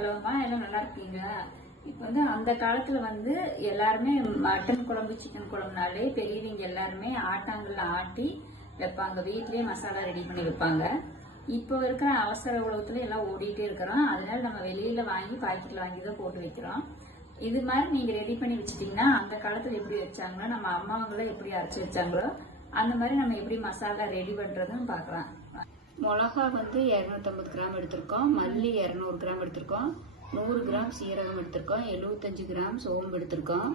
ஹலோமா, எல்லாம் நல்லா இருக்கீங்களா? இப்போ அந்த காலத்துல எல்லாருமே மட்டன் குழம்பு சிக்கன் குழம்புனாலே பெரியவங்க எல்லாருமே ஆட்டாங்கல்ல ஆட்டி வைப்பாங்க. வீட்லயே மசாலா ரெடி பண்ணி வைப்பாங்க. இப்போ இருக்கிற அவசர உலகத்துல எல்லாம் ஓடிட்டே இருக்கிறோம். அதனால நம்ம வெளியில வாங்கி பாக்கெட்ல வாங்கி தான் போட்டு வைக்கிறோம். இது மாதிரி நீங்க ரெடி பண்ணி வச்சிட்டீங்கன்னா அந்த காலத்துல எப்படி வச்சாங்களோ, நம்ம அம்மாவங்கள எப்படி அரைச்சி வச்சாங்களோ அந்த மாதிரி நம்ம எப்படி மசாலா ரெடி பண்றதுன்னு பாக்கலாம். மிளகா 250 கிராம் எடுத்திருக்கோம், மல்லி 200 கிராம் எடுத்திருக்கோம், 100 கிராம் சீரகம் எடுத்திருக்கோம், 75 கிராம் சோம்பு எடுத்திருக்கோம்.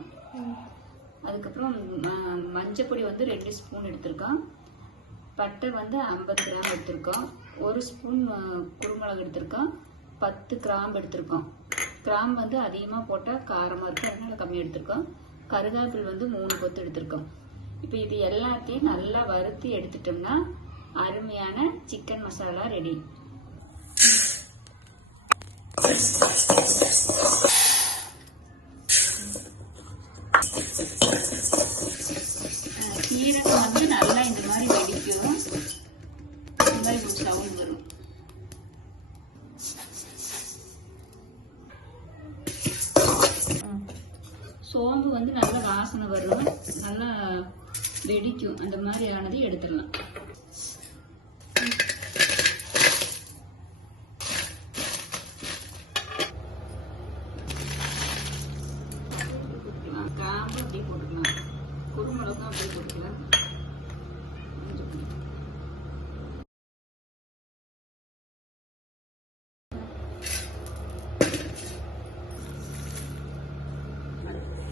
அதுக்கப்புறம் மஞ்சப்பொடி 2 ஸ்பூன் எடுத்திருக்கோம், பட்டை 50 கிராம் எடுத்திருக்கோம், 1 ஸ்பூன் குருமிளகு எடுத்திருக்கோம், 10 கிராம்பு எடுத்திருக்கோம். கிராம்பு அதிகமாக போட்டால் காரமாக இருக்கும், அதனால கம்மியாக எடுத்திருக்கோம். கருகாப்பில் 3 கொத்து எடுத்திருக்கோம். இப்போ இது எல்லாத்தையும் நல்லா வறுத்து எடுத்துட்டோம்னா அருமையான சிக்கன் மசாலா ரெடி. சீரகம் நல்லா இந்த மாதிரி வெடிக்கும், இந்த மாதிரி ஒரு சவுண்ட் வரும். சோம்பு நல்ல வாசனை வரும், நல்லா வெடிக்கும். அந்த மாதிரி ஆனதை எடுத்துடலாம். கிராம்பு அப்படியே போட்டுக்கலாம், குருமிளகும் அப்படியே போட்டுக்கலாம்.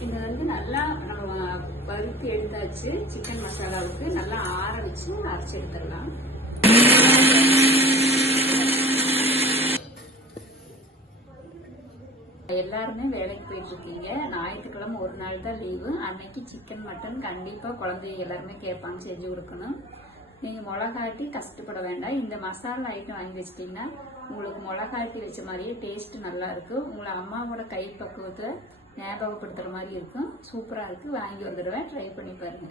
இது நல்லா நம்ம வறுத்து எடுத்தாச்சு. சிக்கன் மசாலாவுக்கு நல்லா ஆற வச்சு அரைச்சி எடுத்துடலாம். எல்லாருமே வேலைக்கு போயிட்டு இருக்கீங்க. ஞாயிற்றுக்கிழமை ஒரு நாள் தான் லீவு. அன்னைக்கு சிக்கன் மட்டன் கண்டிப்பா குழந்தைங்க எல்லாருமே கேட்பாங்க, செஞ்சு கொடுக்கணும். நீங்க மிளகாட்டி கஷ்டப்பட வேண்டாம். இந்த மசாலா ஐட்டம் வாங்கி வச்சிட்டீங்கன்னா உங்களுக்கு மிளகாட்டி வச்ச மாதிரியே டேஸ்ட் நல்லா இருக்கும். உங்களை அம்மாவோட கை பக்குவத்தை ஞாபகப்படுத்துற மாதிரி இருக்கும். சூப்பரா இருக்கு. வாங்கி வந்துடுவேன், ட்ரை பண்ணி பாருங்க.